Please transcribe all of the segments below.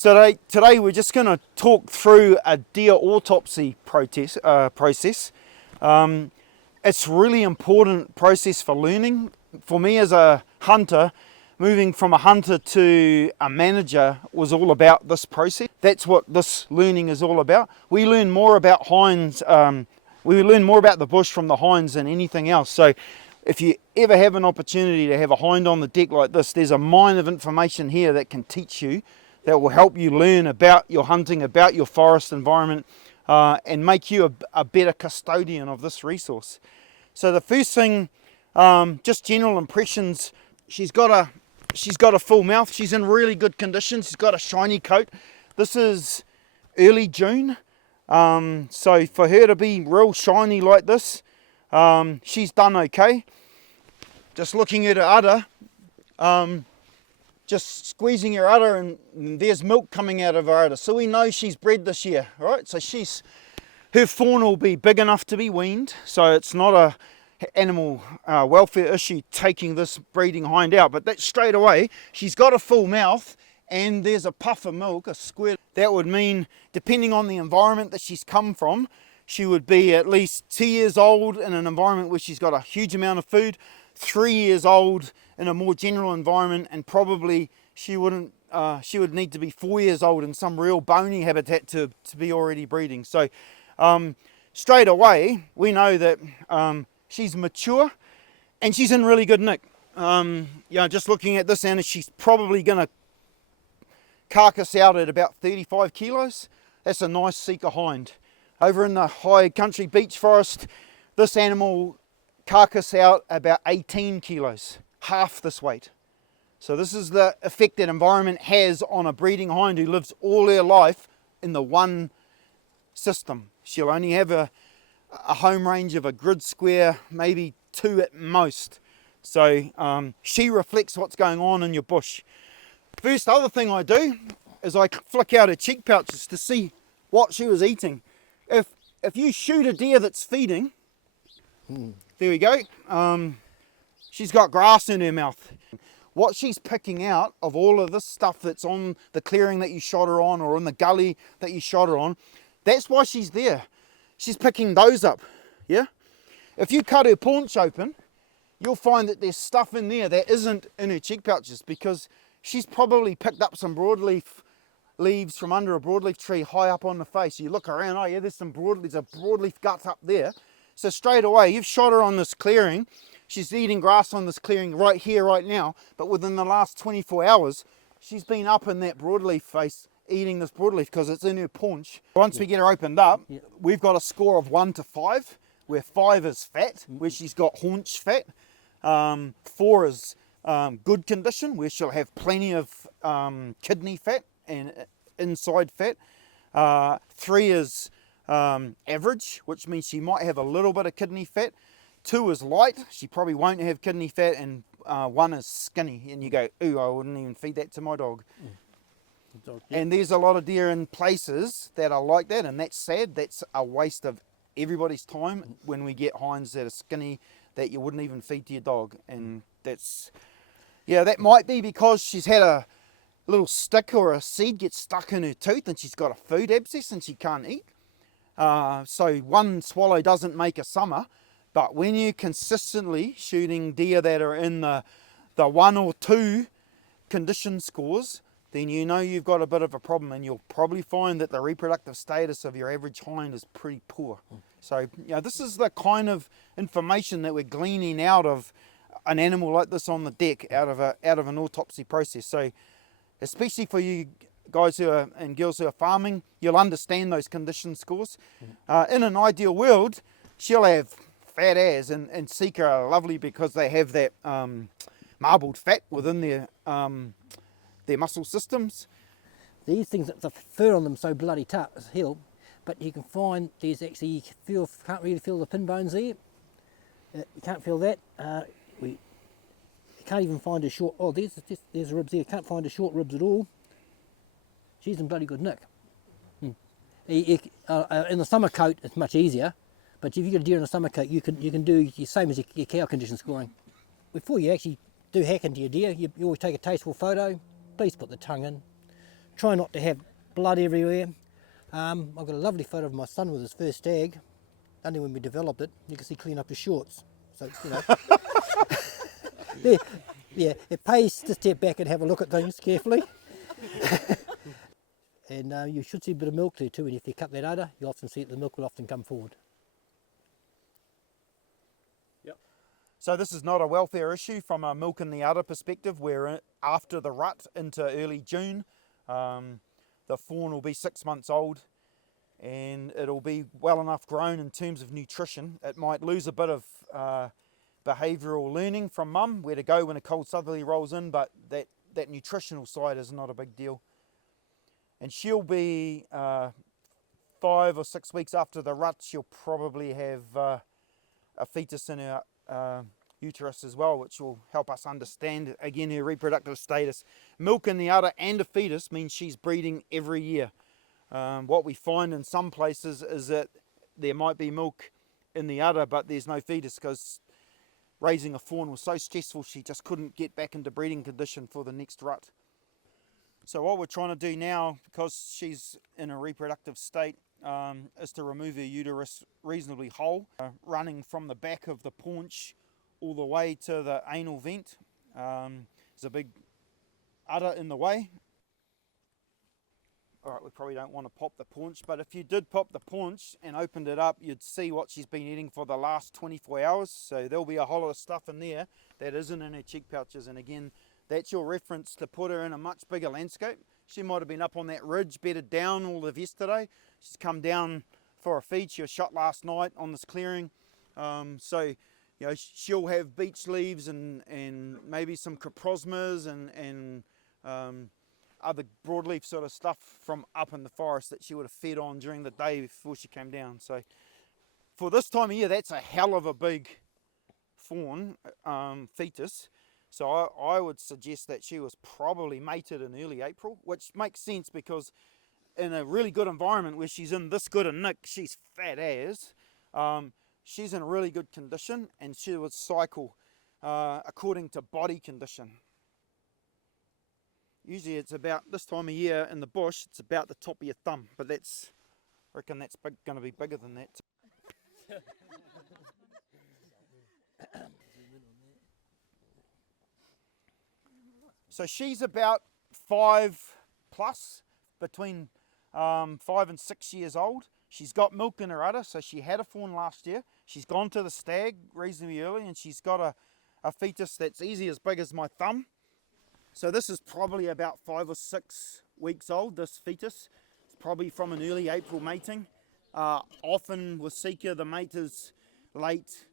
So today we're just going to talk through a deer autopsy process. It's really important process for learning. For me as a hunter, moving from a hunter to a manager was all about this process. That's what this learning is all about. We learn more about hinds, we learn more about the bush from the hinds than anything else. So if you ever have an opportunity to have a hind on the deck like this, there's a mine of information here that can teach you, that will help you learn about your hunting, about your forest environment, and make you a better custodian of this resource. So the first thing, just general impressions. She's got a full mouth. She's in really good condition. She's got a shiny coat. This is early June, so for her to be real shiny like this, she's done okay. Just looking at her udder, just squeezing her udder, and there's milk coming out of her udder. So we know she's bred this year, right? So her fawn will be big enough to be weaned. So it's not a animal welfare issue taking this breeding hind out. But that straight away, she's got a full mouth and there's a puff of milk, a squirt. That would mean, depending on the environment that she's come from, she would be at least 2 years old in an environment where she's got a huge amount of food, 3 years old in a more general environment, and probably she would need to be 4 years old in some real bony habitat to be already breeding. So straight away we know that she's mature and she's in really good nick. Just looking at this, and she's probably going to carcass out at about 35 kilos. That's a nice Sika hind. Over in the high country beech forest, this animal carcass out about 18 kilos, half this weight. So this is the effect that environment has on a breeding hind who lives all her life in the one system. She'll only have a home range of a grid square, maybe 2 at most. So she reflects what's going on in your bush. First other thing I do is I flick out her cheek pouches to see what she was eating. If you shoot a deer that's feeding, there we go, she's got grass in her mouth. What she's picking out of all of this stuff that's on the clearing that you shot her on, or in the gully that you shot her on, that's why she's there. She's picking those up, yeah? If you cut her paunch open, you'll find that there's stuff in there that isn't in her cheek pouches, because she's probably picked up some broadleaf leaves from under a broadleaf tree high up on the face. You look around, oh yeah, there's a broadleaf gut up there. So straight away, you've shot her on this clearing. She's eating grass on this clearing right here, right now. But within the last 24 hours, she's been up in that broadleaf face eating this broadleaf because it's in her paunch. Once we get her opened up, we've got a score of 1 to 5, where 5 is fat, where she's got haunch fat. 4 is good condition, where she'll have plenty of kidney fat and inside fat. 3 is average, which means she might have a little bit of kidney fat. 2 is light, she probably won't have kidney fat, and 1 is skinny, and you go, ooh, I wouldn't even feed that to my dog. And there's a lot of deer in places that are like that, and that's sad. That's a waste of everybody's time when we get hinds that are skinny that you wouldn't even feed to your dog. And that's, yeah, that might be because she's had a little stick or a seed get stuck in her tooth and she's got a food abscess and she can't eat. So one swallow doesn't make a summer, but when you're consistently shooting deer that are in the 1 or 2 condition scores, then you know you've got a bit of a problem, and you'll probably find that the reproductive status of your average hind is pretty poor. So this is the kind of information that we're gleaning out of an animal like this on the deck, out of an autopsy process. So especially for you guys who are and girls who are farming, you'll understand those condition scores. In an ideal world, she'll have fat as, and Sika are lovely because they have that marbled fat within their muscle systems. These things, the fur on them so bloody tough as hell, but you can find there's actually, can't really feel the pin bones there. You can't feel that. You can't even find a short, there's ribs there. Can't find a short ribs at all. She's in bloody good nick. In the summer coat, it's much easier, but if you've got a deer in a summer coat, you can do the same as your cow condition scoring. Before you actually do hack into your deer, you always take a tasteful photo. Please put the tongue in. try not to have blood everywhere. I've got a lovely photo of my son with his first stag, only when we developed it. You can see clean up his shorts. So, you know, yeah, it pays to step back and have a look at things carefully. And you should see a bit of milk there too, and if you cut that udder, you'll often see that the milk will often come forward. So this is not a welfare issue from a milk in the udder perspective. We're after the rut into early June. The fawn will be 6 months old and it'll be well enough grown in terms of nutrition. It might lose a bit of behavioural learning from mum, where to go when a cold southerly rolls in, but that nutritional side is not a big deal. And she'll be 5 or 6 weeks after the rut, she'll probably have a fetus in her uterus as well, which will help us understand again her reproductive status. Milk in the udder and a fetus means she's breeding every year. What we find in some places is that there might be milk in the udder but there's no fetus because raising a fawn was so stressful she just couldn't get back into breeding condition for the next rut. So what we're trying to do now, because she's in a reproductive state, is to remove her uterus reasonably whole, running from the back of the paunch all the way to the anal vent. There's a big udder in the way. Alright, we probably don't want to pop the paunch, but if you did pop the paunch and opened it up, you'd see what she's been eating for the last 24 hours. So there'll be a whole lot of stuff in there that isn't in her cheek pouches, and again, that's your reference to put her in a much bigger landscape. She might have been up on that ridge, bedded down all of yesterday. She's come down for a feed. She was shot last night on this clearing. So, you know, she'll have beech leaves and maybe some coprosmas and other broadleaf sort of stuff from up in the forest that she would have fed on during the day before she came down. So for this time of year, that's a hell of a big fawn, fetus. So I would suggest that she was probably mated in early April, which makes sense because in a really good environment where she's in this good a nick, she's fat as, she's in really good condition and she would cycle according to body condition. Usually it's about this time of year in the bush, it's about the top of your thumb, but I reckon that's going to be bigger than that. So she's about 5 plus, between 5 and 6 years old. She's got milk in her udder, so she had a fawn last year. She's gone to the stag reasonably early and she's got a fetus that's easy as big as my thumb. So this is probably about 5 or 6 weeks old, this fetus. It's probably from an early April mating. Often with Sika, the mate is late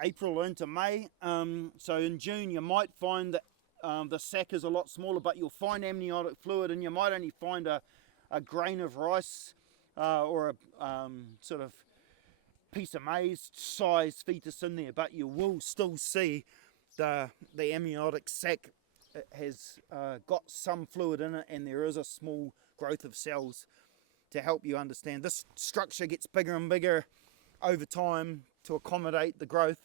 April into May. So in June you might find that the sac is a lot smaller, but you'll find amniotic fluid and you might only find a grain of rice or a sort of piece of maize size fetus in there, but you will still see the amniotic sac has got some fluid in it, and there is a small growth of cells to help you understand. This structure gets bigger and bigger over time to accommodate the growth,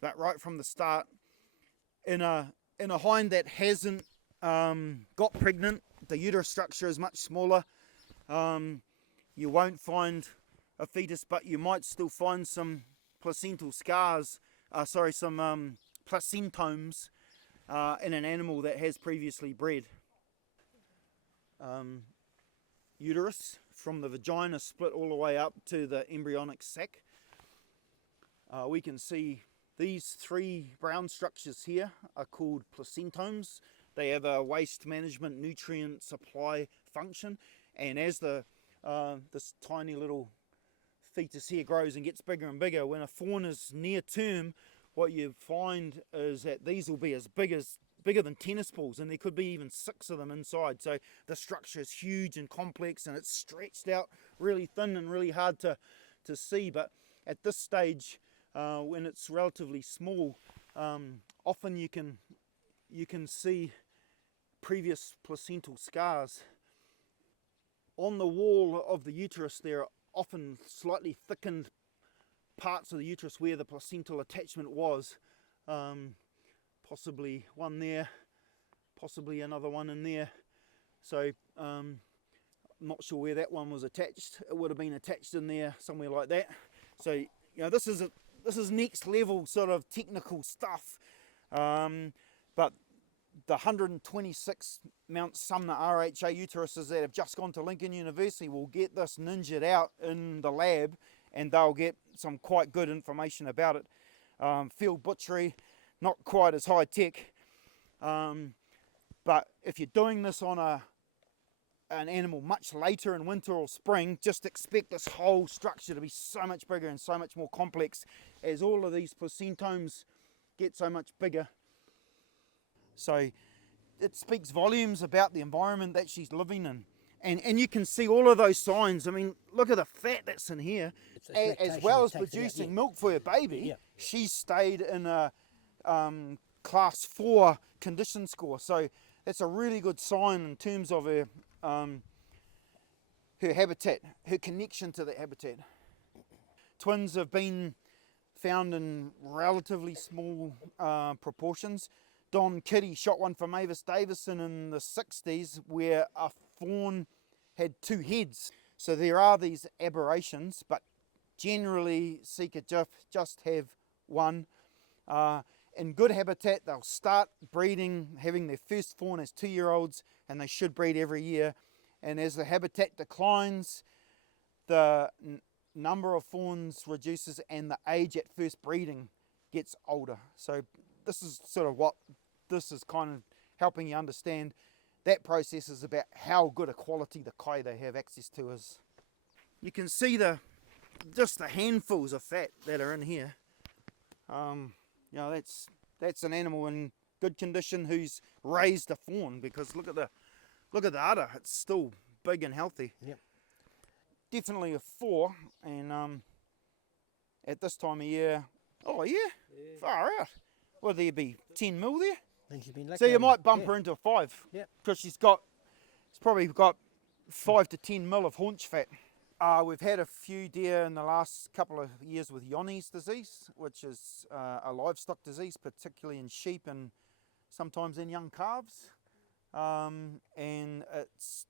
but right from the start, in a hind that hasn't got pregnant, the uterus structure is much smaller. You won't find a fetus, but you might still find some placental scars, some placentomes in an animal that has previously bred. Uterus from the vagina split all the way up to the embryonic sac. We can see these 3 brown structures here are called placentomes. They have a waste management nutrient supply function, and as this tiny little fetus here grows and gets bigger and bigger, when a fawn is near term, what you find is that these will be bigger than tennis balls, and there could be even 6 of them inside. So the structure is huge and complex, and it's stretched out really thin and really hard to see. But at this stage, when it's relatively small, often you can see previous placental scars. On the wall of the uterus there are often slightly thickened parts of the uterus where the placental attachment was. Possibly one there, possibly another one in there. So I'm not sure where that one was attached. It would have been attached in there somewhere like that. So you know, this is next level sort of technical stuff. But the 126 Mount Sumner RHA uteruses that have just gone to Lincoln University will get this ninjaed out in the lab, and they'll get some quite good information about it. Field butchery, not quite as high tech, but if you're doing this on an animal much later in winter or spring, just expect this whole structure to be so much bigger and so much more complex as all of these placentomes get so much bigger. So it speaks volumes about the environment that she's living in. And you can see all of those signs. I mean, look at the fat that's in here. As well as producing milk for her baby, Yeah. she's stayed in a class 4 condition score. So that's a really good sign in terms of her habitat, her connection to that habitat. Twins have been found in relatively small proportions. Don Kitty shot one from Mavis Davison in the 60s where a fawn had 2 heads. So there are these aberrations, but generally Sika just have one. In good habitat, they'll start breeding, having their first fawn as 2-year-olds, and they should breed every year. And as the habitat declines, the number of fawns reduces and the age at first breeding gets older. So this is sort of what this is kind of helping you understand. That process is about how good a quality the kai they have access to is. You can see just the handfuls of fat that are in here. You know, that's an animal in good condition who's raised a fawn, because look at the udder, it's still big and healthy. Yep. Definitely a 4, and at this time of year, oh yeah, far out. Will there be 10 mil there? Then she's been So you lactating. might bump her into a 5, because she's probably got 5 to 10 mil of haunch fat. We've had a few deer in the last couple of years with Johne's disease, which is a livestock disease, particularly in sheep and sometimes in young calves. And it's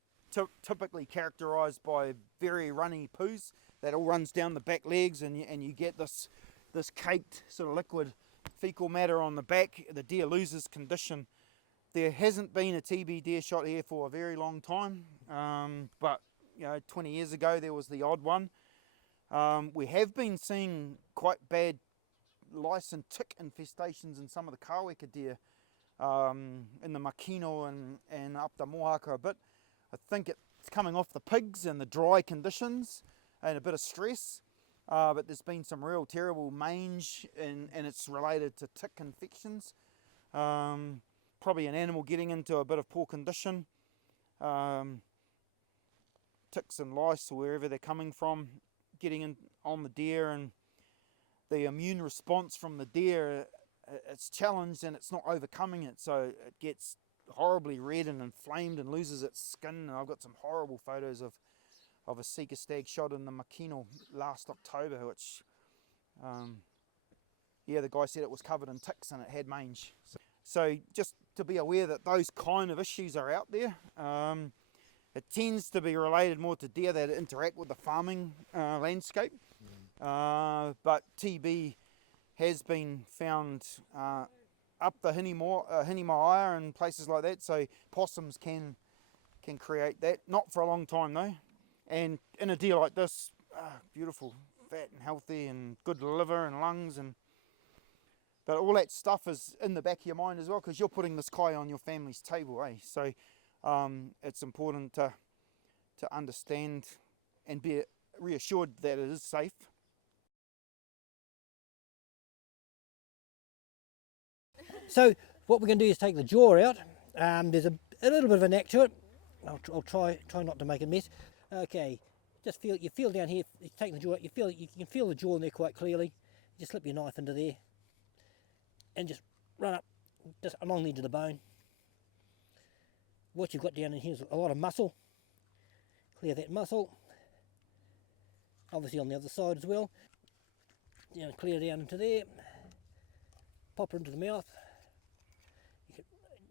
typically characterised by very runny poos that all runs down the back legs, and you get this caked sort of liquid fecal matter on the back. The deer loses condition. There hasn't been a TB deer shot here for a very long time, but you know, 20 years ago there was the odd one. We have been seeing quite bad lice and tick infestations in some of the kaweka deer, in the Makino and up the Mohaka a bit. I think it's coming off the pigs and the dry conditions and a bit of stress, but there's been some real terrible mange, and it's related to tick infections. Probably an animal getting into a bit of poor condition. Ticks and lice, or wherever they're coming from, getting in on the deer, and the immune response from the deer, it's challenged and it's not overcoming it, so it gets horribly red and inflamed and loses its skin. And I've got some horrible photos of a Sika stag shot in the Makino last October, which the guy said it was covered in ticks and it had mange. So just to be aware that those kind of issues are out there. It tends to be related more to deer that interact with the farming landscape, but TB has been found up the Hinimaya and places like that, so possums can create that. Not for a long time though. And in a deer like this, beautiful, fat and healthy and good liver and lungs, but all that stuff is in the back of your mind as well, because you're putting this kai on your family's table, eh? So it's important to understand and be reassured that it is safe. So what we're going to do is take the jaw out. There's a little bit of a neck to it. I'll try not to make a mess. Okay, just feel down here. You take the jaw out. You can feel the jaw in there quite clearly. Just slip your knife into there, and just run up just along the edge of the bone. What you've got down in here is a lot of muscle. Clear that muscle. Obviously on the other side as well. Clear down into there. Pop her into the mouth.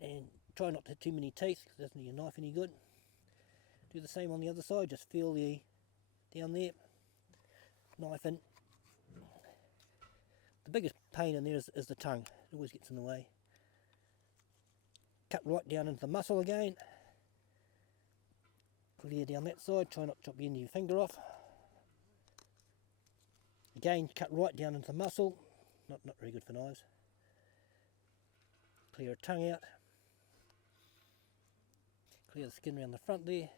And try not to hit too many teeth, because it doesn't do your knife any good. Do the same on the other side, just feel the down there, knife in. The biggest pain in there is the tongue, it always gets in the way. Cut right down into the muscle again. Clear down that side, try not to chop the end of your finger off. Again, cut right down into the muscle, not very good for knives. Clear her tongue out. Clear the skin around the front there.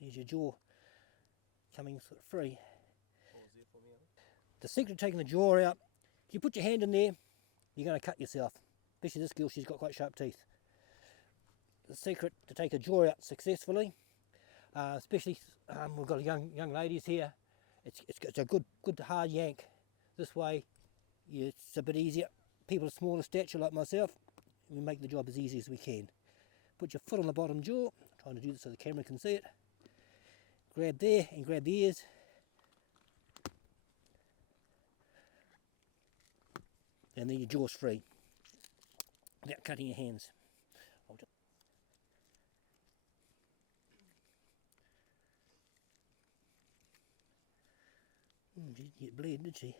There's your jaw coming sort of free. The secret to taking the jaw out, if you put your hand in there, you're going to cut yourself. Especially this girl, she's got quite sharp teeth. The secret to take a jaw out successfully, especially we've got young ladies here, it's a good hard yank. This way, it's a bit easier. People of smaller stature like myself, we make the job as easy as we can. Put your foot on the bottom jaw, I'm trying to do this so the camera can see it. Grab there and grab the ears. And then your jaw's free, without cutting your hands. She didn't get bleed, did she?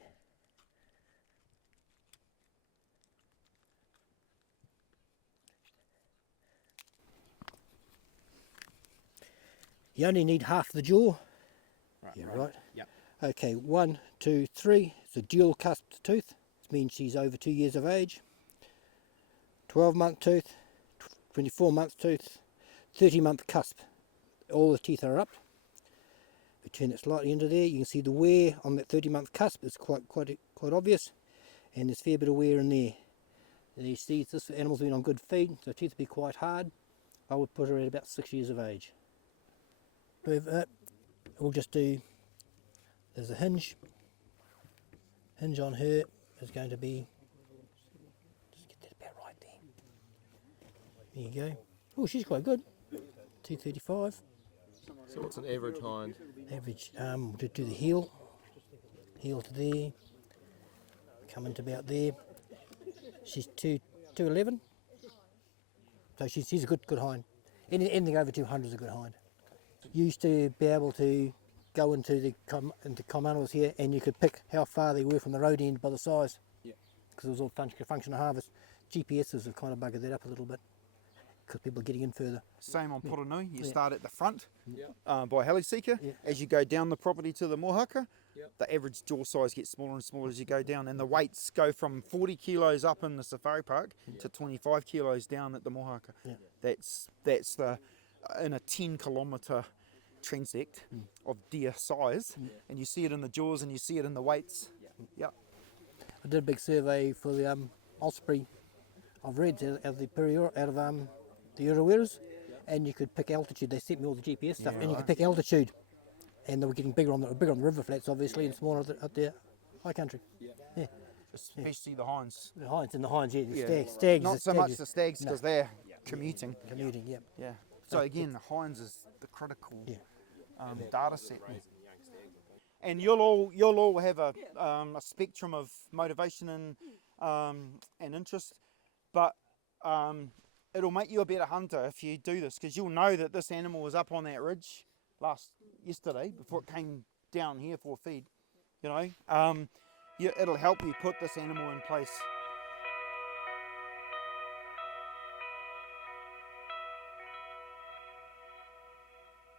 You only need half the jaw. Right. Yep. Okay, 1, 2, 3. It's a dual cusped tooth. It means she's over 2 years of age. 12-month tooth, 24-month tooth, 30-month cusp. All the teeth are up. If you turn it slightly into there, you can see the wear on that 30-month cusp is quite obvious, and there's a fair bit of wear in there. And you see this animal's been on good feed, so the teeth will be quite hard. I would put her at about 6 years of age. We'll just do, there's a hinge on her is going to be, just get that about right there. There you go. Oh, she's quite good. 235. So what's an average hind? Average, we'll do the heel to there, come into about there. She's 211. So she's a good hind. Anything over 200 is a good hind. Used to be able to go into commandos here, and you could pick how far they were from the road end by the size. Yeah. Because it was all function of harvest. GPSs have kind of buggered that up a little bit, because people are getting in further. Same on Poronui, you start at the front Yeah. by Heli Sika. Yeah. As you go down the property to the mohaka, Yep. the average jaw size gets smaller and smaller as you go down, and the weights go from 40 kilos up in the safari park to 25 kilos down at the mohaka. Yeah. That's the in a 10 kilometre transect of deer size, and you see it in the jaws and you see it in the weights. Yeah. I did a big survey for the osprey of reds out of the Uraweras, and you could pick altitude. They sent me all the GPS stuff, and you could pick altitude, and they were getting bigger on the river flats, obviously, and smaller at the high country. Yeah. Especially the hinds. The hinds, yeah, the Yeah. stags. Not so much the stags, because they're commuting. Yeah. Yeah. So again, the hinds is the critical data set. And you'll all have a spectrum of motivation and interest, but it'll make you a better hunter if you do this, because you'll know that this animal was up on that ridge yesterday before it came down here for a feed. You know, it'll help you put this animal in place